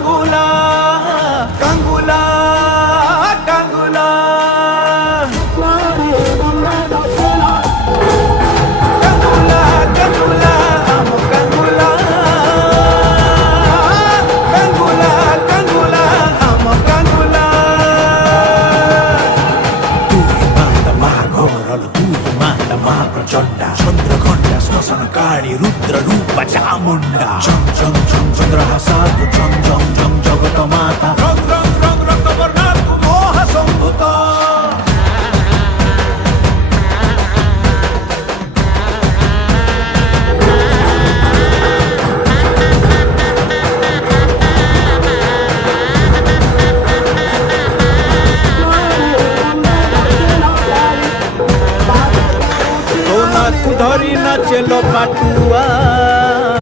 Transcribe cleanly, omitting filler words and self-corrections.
গাঙ্গুলা গাঙ্গুলা গাঙ্গুলা গাঙ্গুলা গাঙ্গুলা আমো গাঙ্গুলা গাঙ্গুলা গাঙ্গুলা আমো গাঙ্গুলা তুই মাতা মা ঘোরল তুই মাতা মা প্রচন্ডা চন্দ্রঘণ্টা শ্মশানকারী রুদ্র রূপ চামুন্ডা ঝম ঝম ঝম চন্দ্রহাসা